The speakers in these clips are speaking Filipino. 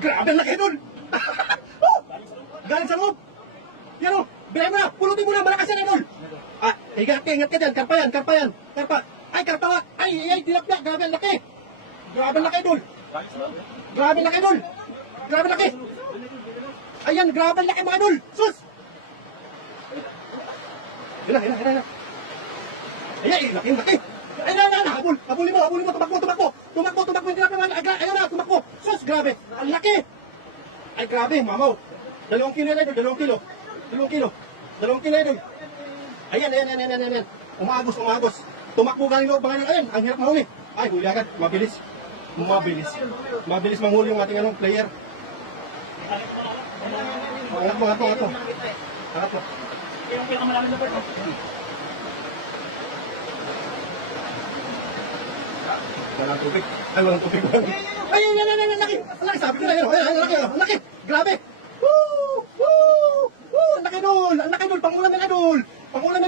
Grabe ang laki doon! Oh! Galing sa loob! Yan o! Bilay mo na! Pulutin mo na! Malakas yan, idol! Ah, ingat ka dyan! Karpa yan! Karpa yan! Karpa! Ay, karpa nga! Ay, tilapia! Grabe ang laki! Grabe ang laki, idol! Grabe ang laki, idol! Grabe ang laki! Ayan! Grabe ang laki, mga idol! Sus! Yan na! Ayan, laki! Ay, habol! Habulin mo! Tumakbo! Hindi na ayun na! Tumakbo! Sus! Grabe! Ang laki! Ay, grabe! Mamaw! 2 kilo na, idol! 2 kilo! 2 kilo, idol! Ayan! Umagos! Tumakbo galing loob, mga idol! Ayan! Ang hirap mahuli! Ay, huli agad! Mabilis manghuli yung ating player! Angat mo! Yung pinakamalaki na bird. Walang tubig. Ay, laki! Ang laki! Sabi ko na yun! Ang laki! Grabe! Woo! Ang laki dol! Pangulam yan, idol! Pangulam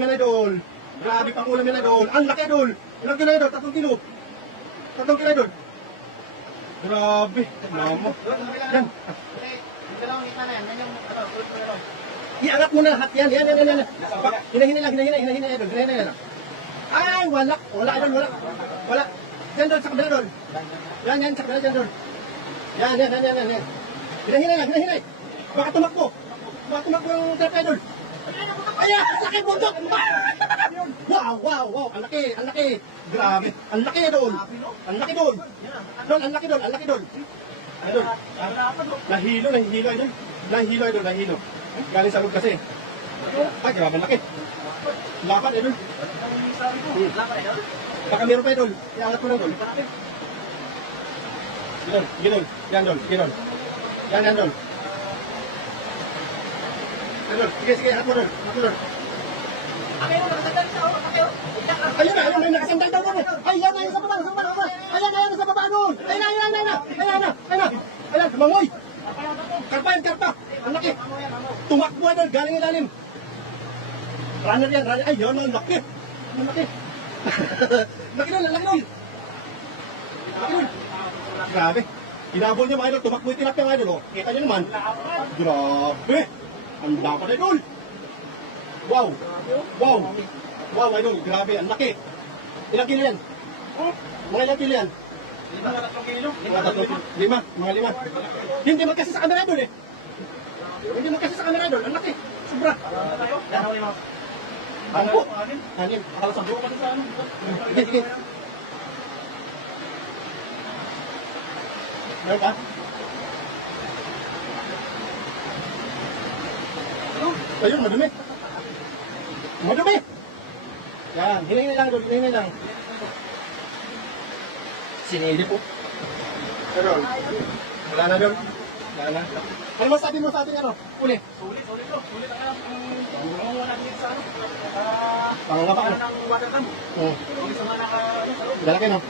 yan, idol! Grabe, pangulam yan, idol! Ang laki, idol! Ilang kilo, idol? 3 kilo! 3 kilo, idol! Grabe! Mama! Yan! Iangat mo na lahat yan. Hinahinay lang, idol. Ay, wala, idol, wala. Yan, idol, sa kabila, idol. Yan, sa kabila, idol. Yan. Hinahinay. Baka tumakbo yung trap, idol. Ayan, laki bundok. Wow. Ang laki. Grabe. Ang laki, idol. Ang laki, idol. Idol. Nahilo, idol. Galing sa loob kasi. Ay, grabe ang laki. Lapat, idol. Baka meron pa, idol. Iangat mo lang, idol. Gidol. Yan, idol. Idol, sige, angat mo, idol. Ayun na, nakasandal daw doon. Ayan na, sa baba. Ayan, sa baba doon. Ayan, mangoy. Karpa. Ang laki. Tumakbo, idol, galing ilalim. Runner yan. Ayun, ang laki. Laki doon. Grabe. Hinabol niya, mga idol. Tumakbo yung tinapya, mga idol. Kita niyo naman. Grabe. Ang dapat, idol. Wow, idol. Grabe, ang laki. Ilang kilo yan? Mga ilang kilo yan? 5. Hindi magkasi sa camera, idol, Ang laki. Sobra. Bangko. Hangin. Akala sa buko pa sa ano. Sige. Meron ka? Ayun, madumi. Yan, hinay lang. Sinili po. Pero, wala na. Ano masabi mo sa ating uli? Sulit ang pangunguha natin sa ano. Pangangapa, ng water tank. Yung sa mga Dalaki, no?